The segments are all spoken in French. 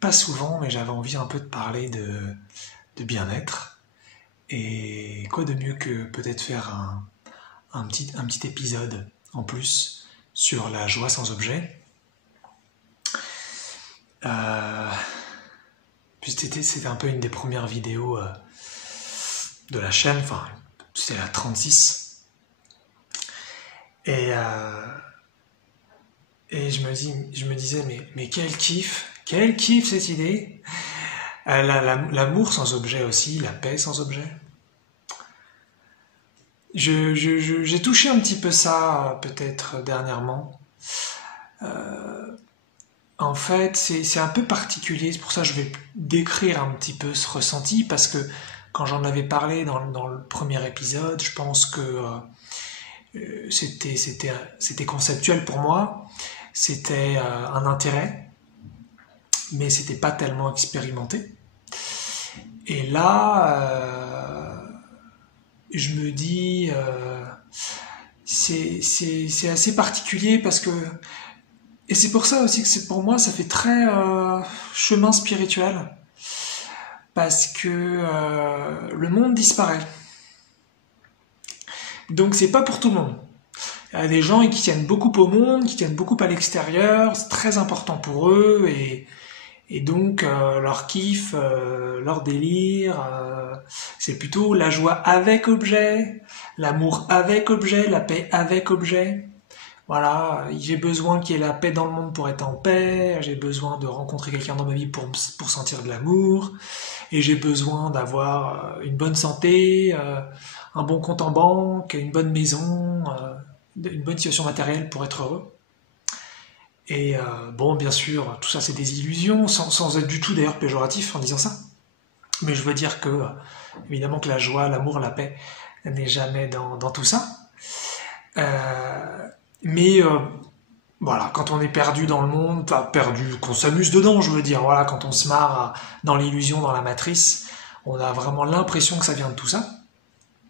pas souvent, mais j'avais envie un peu de parler de bien-être. Et quoi de mieux que peut-être faire un petit épisode en plus sur la joie sans objet. Euh, Puis c'était un peu une des premières vidéos de la chaîne, enfin c'était la 36. Et, euh, et je me disais, mais quel kiff cette idée. L'amour sans objet aussi, la paix sans objet. J'ai touché un petit peu ça peut-être dernièrement. En fait, c'est un peu particulier, c'est pour ça que je vais décrire un petit peu ce ressenti, parce que quand j'en avais parlé dans le premier épisode, je pense que c'était conceptuel pour moi, c'était un intérêt, mais c'était pas tellement expérimenté. Et là, je me dis, c'est assez particulier parce que et c'est pour ça aussi que c'est pour moi ça fait très chemin spirituel parce que le monde disparaît. Donc c'est pas pour tout le monde. Il y a des gens qui tiennent beaucoup au monde, qui tiennent beaucoup à l'extérieur, c'est très important pour eux et donc leur kiff, leur délire, c'est plutôt la joie avec objet, l'amour avec objet, la paix avec objet. Voilà, j'ai besoin qu'il y ait la paix dans le monde pour être en paix, j'ai besoin de rencontrer quelqu'un dans ma vie pour sentir de l'amour, et j'ai besoin d'avoir une bonne santé, un bon compte en banque, une bonne maison, une bonne situation matérielle pour être heureux. Et bon, bien sûr, tout ça c'est des illusions, sans être du tout d'ailleurs péjoratif en disant ça. Mais je veux dire que, évidemment que la joie, l'amour, la paix n'est jamais dans tout ça. Mais voilà, quand on est perdu dans le monde, enfin perdu, qu'on s'amuse dedans, je veux dire, voilà, quand on se marre dans l'illusion, dans la matrice, on a vraiment l'impression que ça vient de tout ça.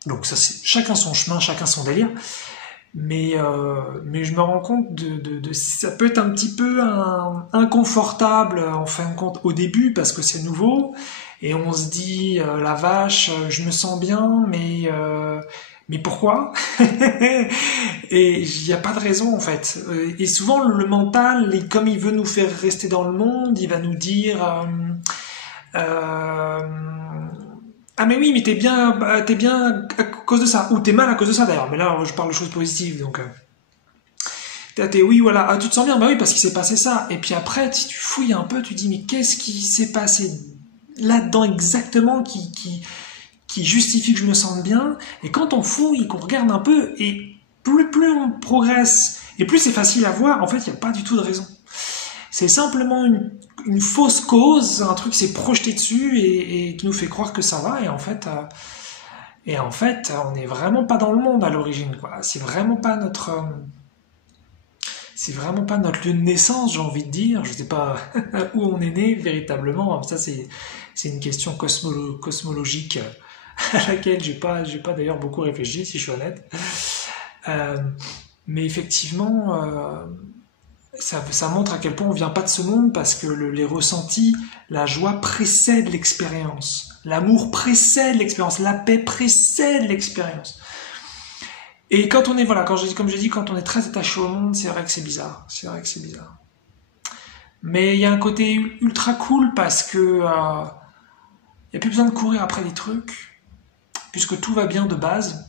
Donc ça, c'est chacun son chemin, chacun son délire. Mais je me rends compte ça peut être un petit peu inconfortable en fin de compte au début parce que c'est nouveau et on se dit la vache, je me sens bien, mais pourquoi? Et il n'y a pas de raison en fait. Et souvent le mental, comme il veut nous faire rester dans le monde, il va nous dire euh, ah mais oui, mais t'es bien à cause de ça, ou t'es mal à cause de ça d'ailleurs. Mais là, je parle de choses positives, donc oui voilà, ah, tu te sens bien, bah oui parce qu'il s'est passé ça. Et puis après, si tu fouilles un peu, tu dis mais qu'est-ce qui s'est passé là-dedans exactement qui justifie que je me sente bien. Et quand on fouille, qu'on regarde un peu, et plus on progresse, et plus c'est facile à voir, en fait, il n'y a pas du tout de raison. C'est simplement une fausse cause, un truc qui s'est projeté dessus et qui nous fait croire que ça va, et en fait, on n'est vraiment pas dans le monde à l'origine, quoi. C'est vraiment pas notre lieu de naissance, j'ai envie de dire. Je sais pas où on est né véritablement. Ça, c'est une question cosmologique à laquelle j'ai pas d'ailleurs beaucoup réfléchi, si je suis honnête. Euh, mais effectivement, ça montre à quel point on vient pas de ce monde parce que les ressentis, la joie précède l'expérience, l'amour précède l'expérience, la paix précède l'expérience. Et quand on est, voilà, comme j'ai dit, quand on est très attaché au monde, c'est vrai que c'est bizarre, c'est vrai que c'est bizarre. Mais il y a un côté ultra cool parce que y a plus besoin de courir après des trucs, puisque tout va bien de base.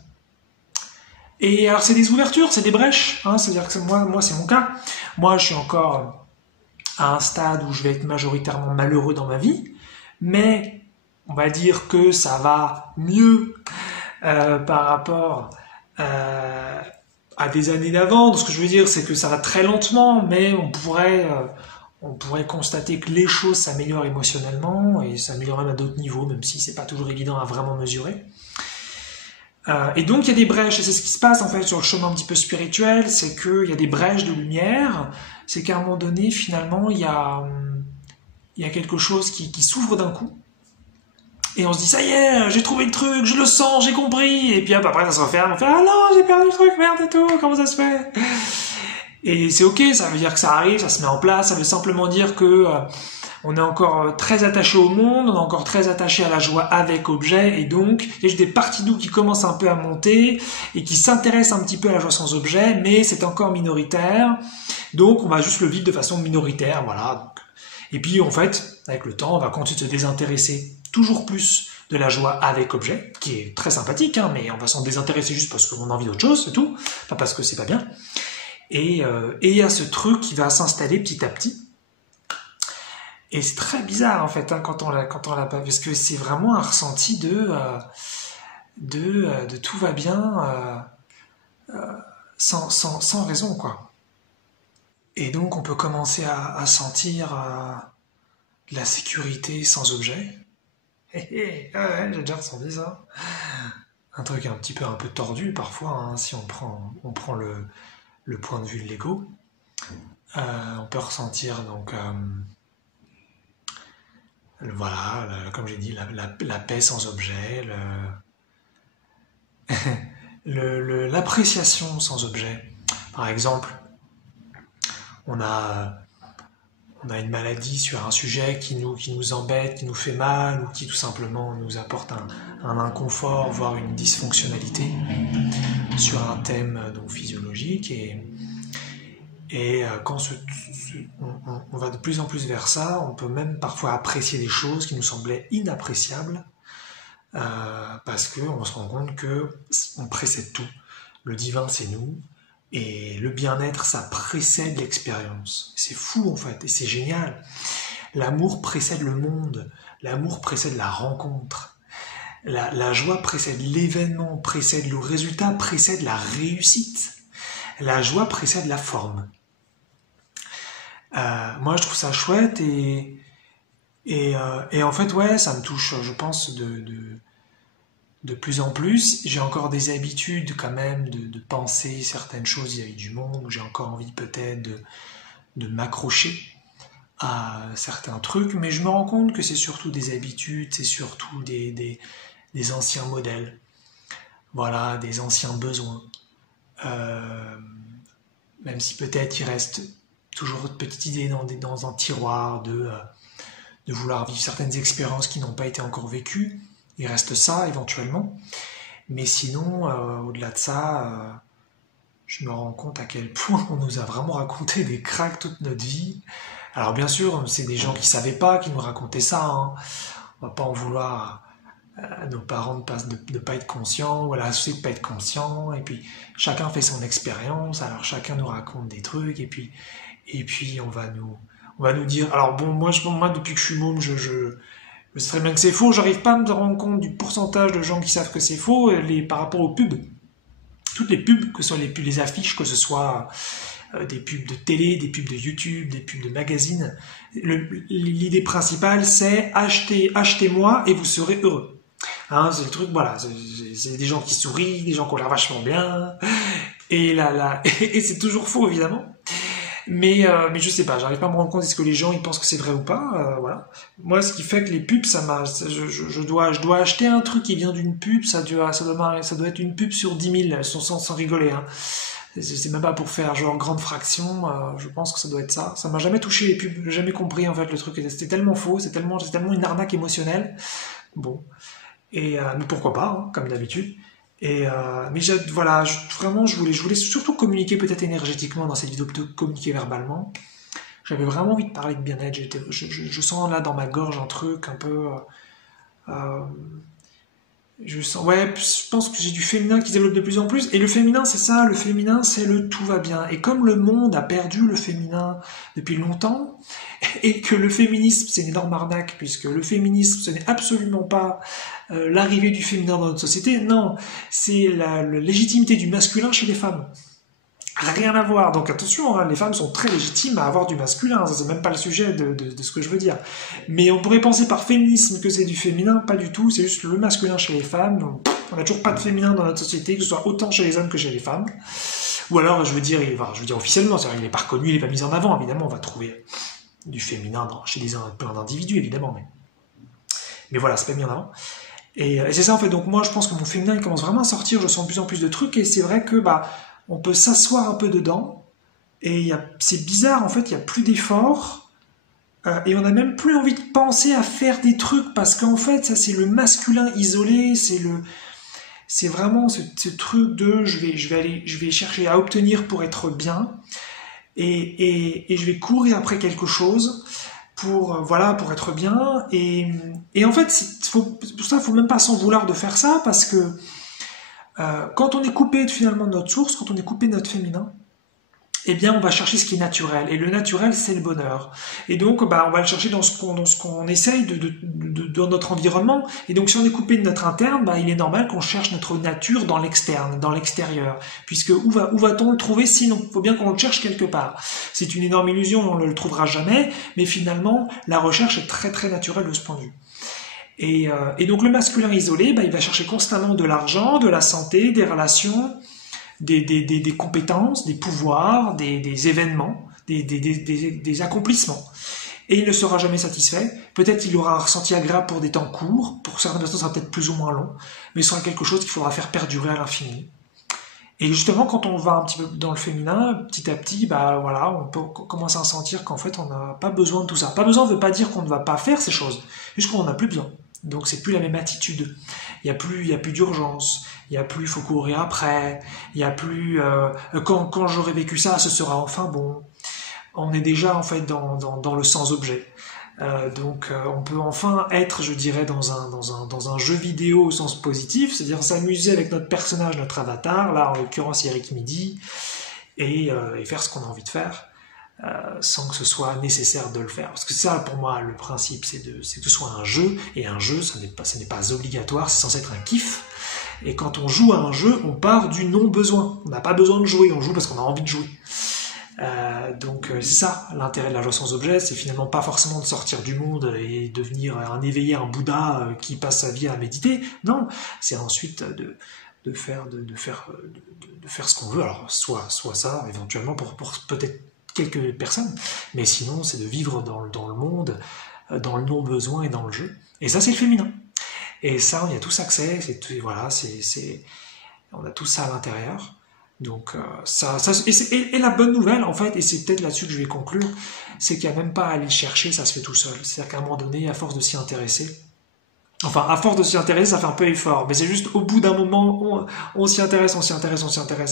Et alors c'est des ouvertures, c'est des brèches, hein, c'est-à-dire que moi c'est mon cas. Moi je suis encore à un stade où je vais être majoritairement malheureux dans ma vie, mais on va dire que ça va mieux par rapport à des années d'avant. Donc, ce que je veux dire, c'est que ça va très lentement, mais on pourrait constater que les choses s'améliorent émotionnellement et s'améliorent même à d'autres niveaux, même si c'est pas toujours évident à vraiment mesurer. Et donc il y a des brèches, et c'est ce qui se passe en fait sur le chemin un petit peu spirituel, c'est qu'il y a des brèches de lumière, c'est qu'à un moment donné, finalement, il y a quelque chose qui s'ouvre d'un coup, et on se dit ça y est, j'ai trouvé le truc, je le sens, j'ai compris, et puis hop, après ça se referme, on fait ah non, j'ai perdu le truc, merde et tout, comment ça se fait? Et c'est ok, ça veut dire que ça arrive, ça se met en place, ça veut simplement dire que On est encore très attaché au monde, on est encore très attaché à la joie avec objet, et donc il y a juste des parties de nous qui commencent un peu à monter et qui s'intéressent un petit peu à la joie sans objet, mais c'est encore minoritaire, donc on va juste le vivre de façon minoritaire, voilà. Et puis en fait, avec le temps, on va continuer de se désintéresser toujours plus de la joie avec objet, qui est très sympathique, hein, mais on va s'en désintéresser juste parce qu'on a envie d'autre chose, c'est tout, pas parce que c'est pas bien. Et il y a ce truc qui va s'installer petit à petit. Et c'est très bizarre en fait hein, quand on l'a pas, parce que c'est vraiment un ressenti de tout va bien sans raison quoi. Et donc on peut commencer à sentir de la sécurité sans objet. Ouais, j'ai déjà ressenti ça. Un truc un peu tordu parfois hein, si on prend le point de vue de l'ego. On peut ressentir donc voilà, comme j'ai dit, la paix sans objet, l'appréciation sans objet. Par exemple, on a, on a une maladie sur un sujet qui nous embête, qui nous fait mal, ou qui tout simplement nous apporte un inconfort, voire une dysfonctionnalité sur un thème donc, physiologique. Et quand on va de plus en plus vers ça, on peut même parfois apprécier des choses qui nous semblaient inappréciables parce qu'on se rend compte qu'on précède tout. Le divin, c'est nous, et le bien-être, ça précède l'expérience. C'est fou en fait, et c'est génial. L'amour précède le monde, l'amour précède la rencontre. La joie précède l'événement, précède le résultat, précède la réussite. La joie précède la forme. Moi, je trouve ça chouette et en fait, ouais, ça me touche, je pense, de plus en plus. J'ai encore des habitudes quand même de penser certaines choses vis-à-vis du monde, où j'ai encore envie peut-être de m'accrocher à certains trucs, mais je me rends compte que c'est surtout des habitudes, c'est surtout des anciens modèles, voilà, des anciens besoins. Euh, Même si peut-être il reste toujours une petite idée dans un tiroir de vouloir vivre certaines expériences qui n'ont pas été encore vécues. Il reste ça éventuellement. Mais sinon, au-delà de ça, je me rends compte à quel point on nous a vraiment raconté des cracks toute notre vie. Alors bien sûr, c'est des gens qui ne savaient pas, qui nous racontaient ça. Hein. On ne va pas en vouloir à nos parents de ne pas être conscients, ou à la société de ne pas être conscient. Et puis chacun fait son expérience, alors chacun nous raconte des trucs, et puis on va nous dire. Alors bon, moi depuis que je suis môme, je sais très bien que c'est faux, j'arrive pas à me rendre compte du pourcentage de gens qui savent que c'est faux par rapport aux pubs. Toutes les pubs, que ce soit les affiches, que ce soit des pubs de télé, des pubs de YouTube, des pubs de magazines. L'idée principale, c'est achetez-moi et vous serez heureux. Hein, c'est le truc, voilà, c'est des gens qui sourient, des gens qui ont l'air vachement bien, et et c'est toujours faux évidemment. Mais je sais pas, j'arrive pas à me rendre compte est-ce que les gens ils pensent que c'est vrai ou pas, voilà. Moi, ce qui fait que les pubs, je dois acheter un truc qui vient d'une pub, ça doit être une pub sur 10 000, sans rigoler, hein. C'est même pas pour faire genre grande fraction, je pense que ça doit être ça. Ça m'a jamais touché les pubs, j'ai jamais compris en fait le truc, c'était tellement faux, c'est tellement une arnaque émotionnelle. Bon, mais pourquoi pas, hein, comme d'habitude. Mais voilà, vraiment, je voulais surtout communiquer peut-être énergétiquement dans cette vidéo plutôt que communiquer verbalement. J'avais vraiment envie de parler de bien-être. Je sens là dans ma gorge un truc un peu. Euh, je pense que j'ai du féminin qui se développe de plus en plus. Et le féminin, c'est ça. Le féminin, c'est le tout va bien. Et comme le monde a perdu le féminin depuis longtemps, et que le féminisme, c'est une énorme arnaque, puisque le féminisme, ce n'est absolument pas l'arrivée du féminin dans notre société. Non, c'est la légitimité du masculin chez les femmes. Rien à voir. Donc attention, hein, les femmes sont très légitimes à avoir du masculin. Ça, c'est même pas le sujet de ce que je veux dire. Mais on pourrait penser par féminisme que c'est du féminin. Pas du tout. C'est juste le masculin chez les femmes. Donc, on n'a toujours pas de féminin dans notre société, que ce soit autant chez les hommes que chez les femmes. Ou alors, je veux dire officiellement, c'est-à-dire il n'est pas reconnu, il n'est pas mis en avant. Évidemment, on va trouver du féminin chez plein d'individus, évidemment. Mais voilà, c'est pas mis en avant. Et c'est ça en fait. Donc moi, je pense que mon féminin, il commence vraiment à sortir. Je sens de plus en plus de trucs. Et c'est vrai que on peut s'asseoir un peu dedans, et c'est bizarre, en fait, il n'y a plus d'effort, Et on n'a même plus envie de penser à faire des trucs parce qu'en fait, ça c'est le masculin isolé, c'est vraiment ce truc de je vais chercher à obtenir pour être bien et je vais courir après quelque chose voilà, pour être bien. Et en fait, pour ça, il faut même pas s'en vouloir de faire ça parce que quand on est coupé finalement de notre source, quand on est coupé de notre féminin, eh bien, on va chercher ce qui est naturel. Et le naturel, c'est le bonheur. Et donc, bah, on va le chercher dans ce qu'on essaye dans notre environnement. Et donc, si on est coupé de notre interne, bah, il est normal qu'on cherche notre nature dans l'externe, dans l'extérieur. Puisque où va-t-on le trouver sinon? Il faut bien qu'on le cherche quelque part. C'est une énorme illusion, on ne le trouvera jamais. Mais finalement, la recherche est très très naturelle de ce point de vue. Et donc, le masculin isolé, bah, il va chercher constamment de l'argent, de la santé, des relations, des compétences, des pouvoirs, des événements, des accomplissements. Et il ne sera jamais satisfait. Peut-être il aura un ressenti agréable pour des temps courts, pour certaines personnes ça sera peut-être plus ou moins long, mais ce sera quelque chose qu'il faudra faire perdurer à l'infini. Et justement, quand on va un petit peu dans le féminin, petit à petit, bah voilà, on peut commencer à sentir qu'en fait, on n'a pas besoin de tout ça. Pas besoin ne veut pas dire qu'on ne va pas faire ces choses, juste qu'on n'en a plus besoin. Donc c'est plus la même attitude. Il y a plus d'urgence. Il y a plus, il faut courir après. Il y a plus, quand j'aurai vécu ça, ce sera enfin bon. On est déjà en fait dans le sans-objet. Donc on peut enfin être, je dirais, dans un jeu vidéo au sens positif, c'est-à-dire s'amuser avec notre personnage, notre avatar, là en l'occurrence Eric Midi, et faire ce qu'on a envie de faire, sans que ce soit nécessaire de le faire. Parce que ça, pour moi, le principe, c'est que ce soit un jeu, et un jeu, ce n'est pas obligatoire, c'est censé être un kiff. Et quand on joue à un jeu, on part du non-besoin. On n'a pas besoin de jouer, on joue parce qu'on a envie de jouer. Donc c'est ça l'intérêt de la joie sans objet, c'est finalement pas forcément de sortir du monde et devenir un éveillé, un Bouddha qui passe sa vie à méditer. Non, c'est ensuite de faire ce qu'on veut. Alors soit ça éventuellement pour peut-être quelques personnes, mais sinon c'est de vivre dans le monde, dans le non-besoin et dans le jeu. Et ça c'est le féminin. Et ça on y a tous accès. Voilà, on a tout ça à l'intérieur. Donc et la bonne nouvelle en fait, et c'est peut-être là-dessus que je vais conclure, c'est qu'il n'y a même pas à aller chercher, ça se fait tout seul. C'est-à-dire qu'à un moment donné, à force de s'y intéresser, enfin à force de s'y intéresser, ça fait un peu effort, mais c'est juste au bout d'un moment, on s'y intéresse,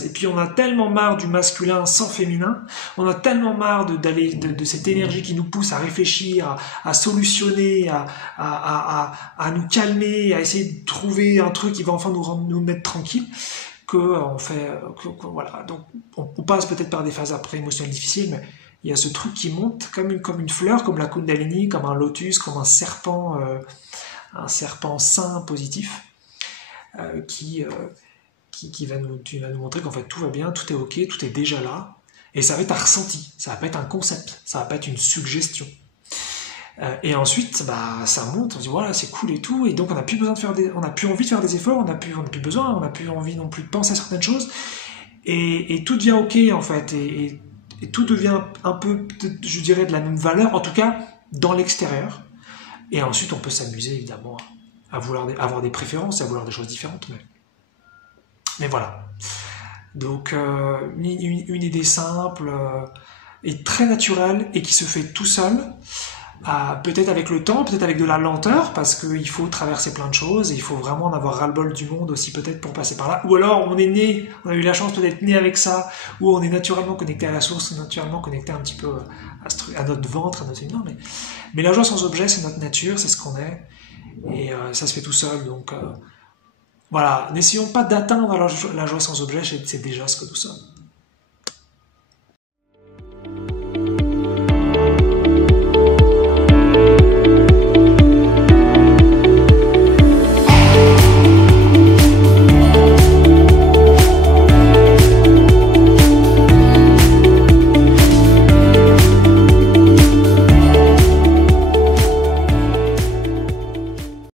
et puis on a tellement marre du masculin sans féminin, on a tellement marre de cette énergie qui nous pousse à réfléchir, à solutionner, à nous calmer, à essayer de trouver un truc qui va enfin nous mettre tranquille, voilà. Donc on passe peut-être par des phases après émotionnelles difficiles, mais il y a ce truc qui monte comme une fleur, comme la Kundalini, comme un lotus, comme un serpent sain, positif, qui va nous montrer qu'en fait tout va bien, tout est ok, tout est déjà là, et ça va être un ressenti, ça va pas être un concept, ça va pas être une suggestion. Et ensuite, bah, ça monte, on se dit voilà, c'est cool et tout, et donc on n'a plus envie de faire des efforts, on n'a plus besoin, on n'a plus envie non plus de penser à certaines choses, et tout devient ok en fait, et tout devient un peu, je dirais, de la même valeur, en tout cas dans l'extérieur. Et ensuite, on peut s'amuser évidemment à vouloir avoir des préférences, à vouloir des choses différentes, mais voilà. Donc une idée simple et très naturelle et qui se fait tout seul. Peut-être avec le temps, peut-être avec de la lenteur, parce qu'il faut traverser plein de choses, et il faut vraiment en avoir ras-le-bol du monde aussi peut-être pour passer par là. Ou alors on a eu la chance peut-être né avec ça, ou on est naturellement connecté à la source, naturellement connecté un petit peu à notre ventre, à notre féminin. Mais la joie sans objet, c'est notre nature, c'est ce qu'on est, et ça se fait tout seul. Donc voilà, n'essayons pas d'atteindre la joie sans objet, c'est déjà ce que nous sommes.